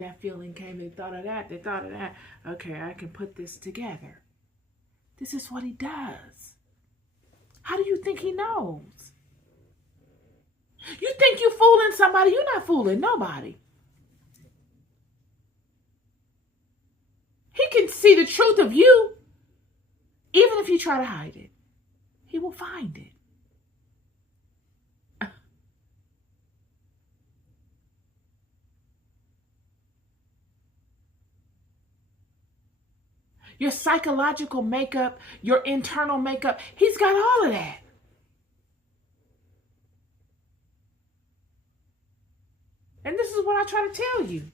that feeling came, they thought of that, they thought of that. Okay, I can put this together. This is what he does. How do you think he knows? You think you fooling somebody, you're not fooling nobody. He can see the truth of you, even if you try to hide it. He will find it. Your psychological makeup, your internal makeup, he's got all of that. And this is what I try to tell you.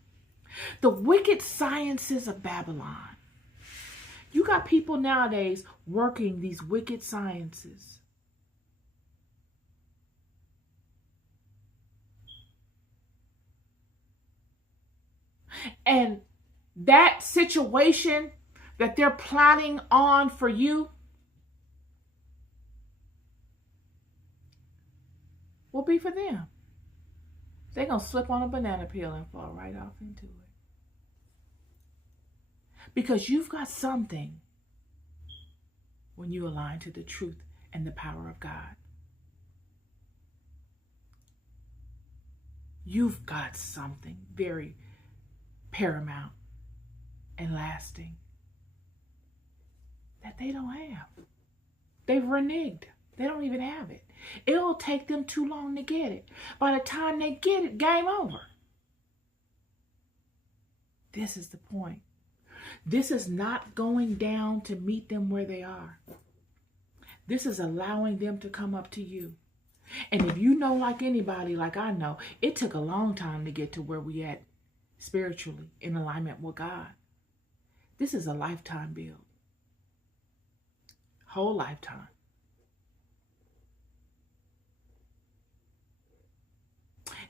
The wicked sciences of Babylon. You got people nowadays working these wicked sciences. And that situation that they're plotting on for you will be for them. They're going to slip on a banana peel and fall right off into it. Because you've got something when you align to the truth and the power of God. You've got something very paramount and lasting that they don't have. They've reneged. They don't even have it. It'll take them too long to get it. By the time they get it, game over. This is the point. This is not going down to meet them where they are. This is allowing them to come up to you. And if you know like anybody, like I know, it took a long time to get to where we at spiritually in alignment with God. This is a lifetime build. Whole lifetime.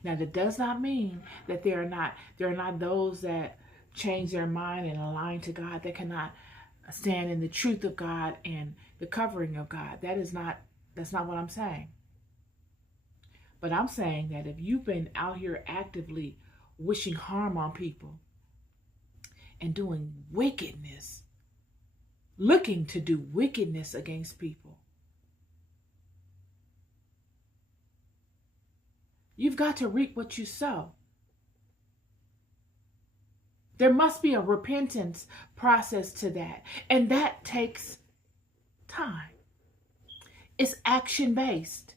Now that does not mean that there are not those that change their mind and align to God, that cannot stand in the truth of God and the covering of God. That's not what I'm saying. But I'm saying that if you've been out here actively wishing harm on people and doing wickedness, looking to do wickedness against people, you've got to reap what you sow. There must be a repentance process to that. And that takes time. It's action-based.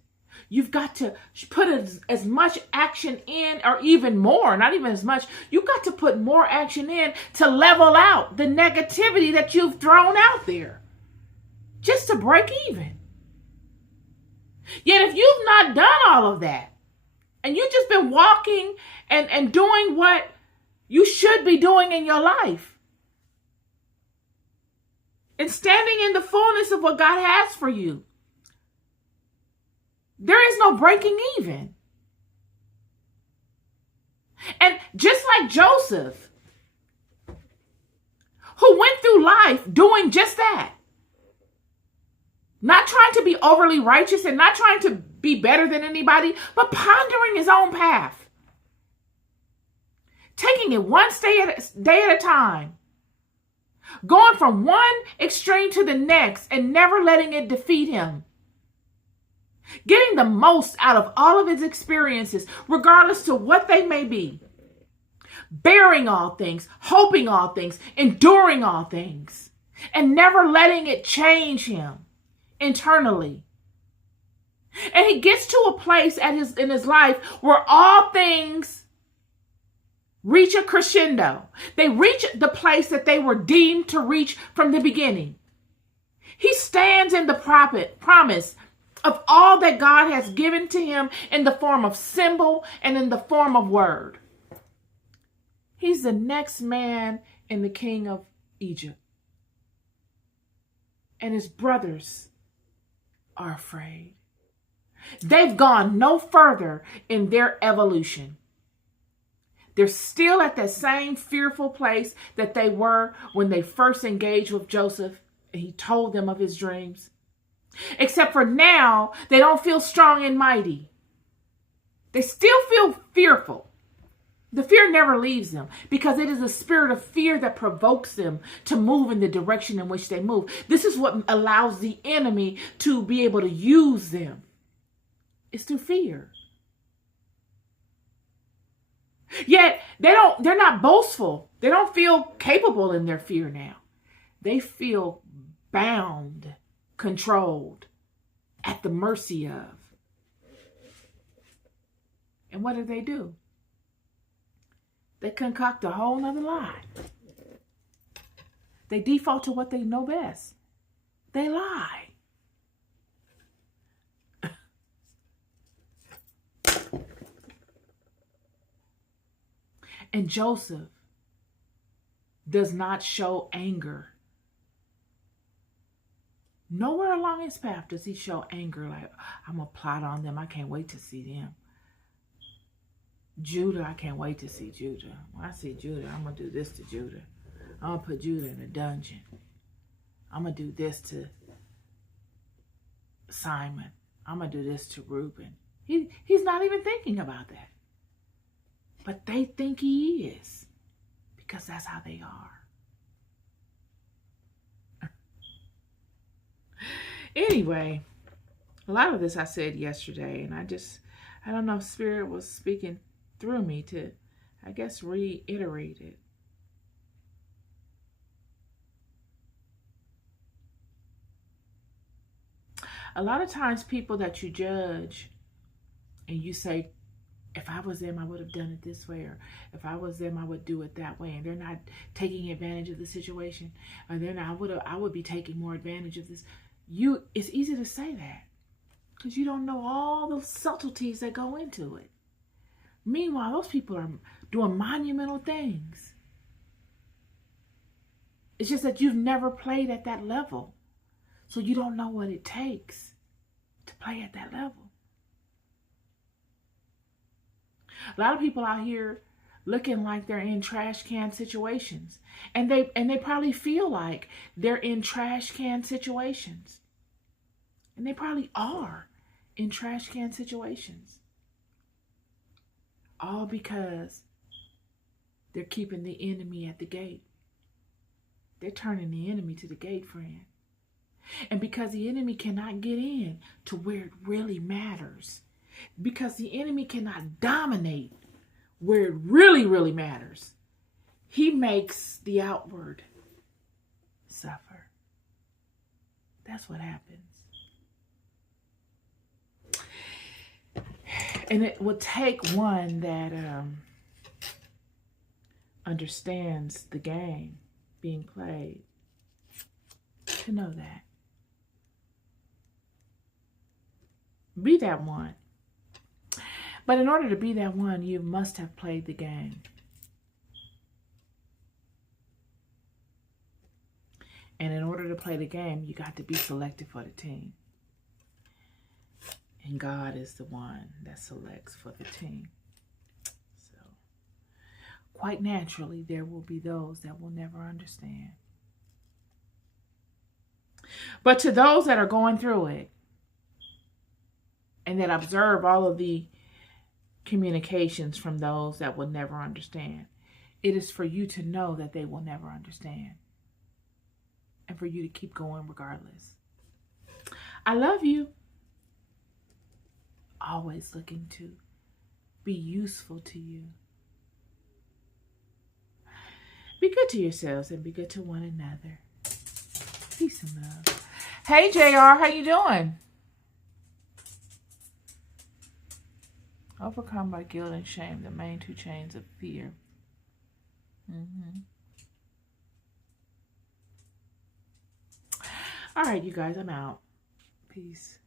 You've got to put as much action in, or even more, not even as much. You've got to put more action in to level out the negativity that you've thrown out there, just to break even. Yet if you've not done all of that, and you've just been walking and doing what you should be doing in your life, and standing in the fullness of what God has for you, there is no breaking even. And just like Joseph, who went through life doing just that, not trying to be overly righteous and not trying to be better than anybody, but pondering his own path, taking it one day at a time, going from one extreme to the next and never letting it defeat him, getting the most out of all of his experiences, regardless to what they may be, bearing all things, hoping all things, enduring all things, and never letting it change him internally. And he gets to a place in his life where all things reach a crescendo. They reach the place that they were deemed to reach from the beginning. He stands in the promise of all that God has given to him in the form of symbol and in the form of word. He's the next man in the king of Egypt. And his brothers are afraid. They've gone no further in their evolution. They're still at that same fearful place that they were when they first engaged with Joseph and he told them of his dreams. Except for now, they don't feel strong and mighty. They still feel fearful. The fear never leaves them because it is a spirit of fear that provokes them to move in the direction in which they move. This is what allows the enemy to be able to use them. It's through fear. Yet they're not boastful. They don't feel capable in their fear now. They feel bound, controlled, at the mercy of. And what do? They concoct a whole nother lie. They default to what they know best. They lie. And Joseph does not show anger. Nowhere along his path does he show anger like, I'm going to plot on them. I can't wait to see them. Judah, I can't wait to see Judah. When I see Judah, I'm going to do this to Judah. I'm going to put Judah in a dungeon. I'm going to do this to Simon. I'm going to do this to Reuben. He's not even thinking about that. But they think he is because that's how they are. Anyway, a lot of this I said yesterday, and I don't know if Spirit was speaking through me to, I guess, reiterate it. A lot of times people that you judge and you say, if I was them, I would have done it this way, or if I was them, I would do it that way, and they're not taking advantage of the situation, or they're not, I would be taking more advantage of this. It's easy to say that because you don't know all the subtleties that go into it. Meanwhile, those people are doing monumental things. It's just that you've never played at that level, so you don't know what it takes to play at that level. A lot of people out here looking like they're in trash can situations. And they probably feel like they're in trash can situations. And they probably are in trash can situations. All because they're keeping the enemy at the gate. They're turning the enemy to the gate, friend. And because the enemy cannot get in to where it really matters. Because the enemy cannot dominate where it really, really matters. He makes the outward suffer. That's what happens. And it will take one that understands the game being played to know that. Be that one. But in order to be that one, you must have played the game. And in order to play the game, you got to be selected for the team. And God is the one that selects for the team. So, quite naturally, there will be those that will never understand. But to those that are going through it, and that observe all of the communications from those that will never understand, it is for you to know that they will never understand. And for you to keep going regardless. I love you. Always looking to be useful to you. Be good to yourselves and be good to one another. Peace and love. Hey, JR, how you doing? Overcome by guilt and shame, the main two chains of fear. All right, you guys, I'm out. Peace.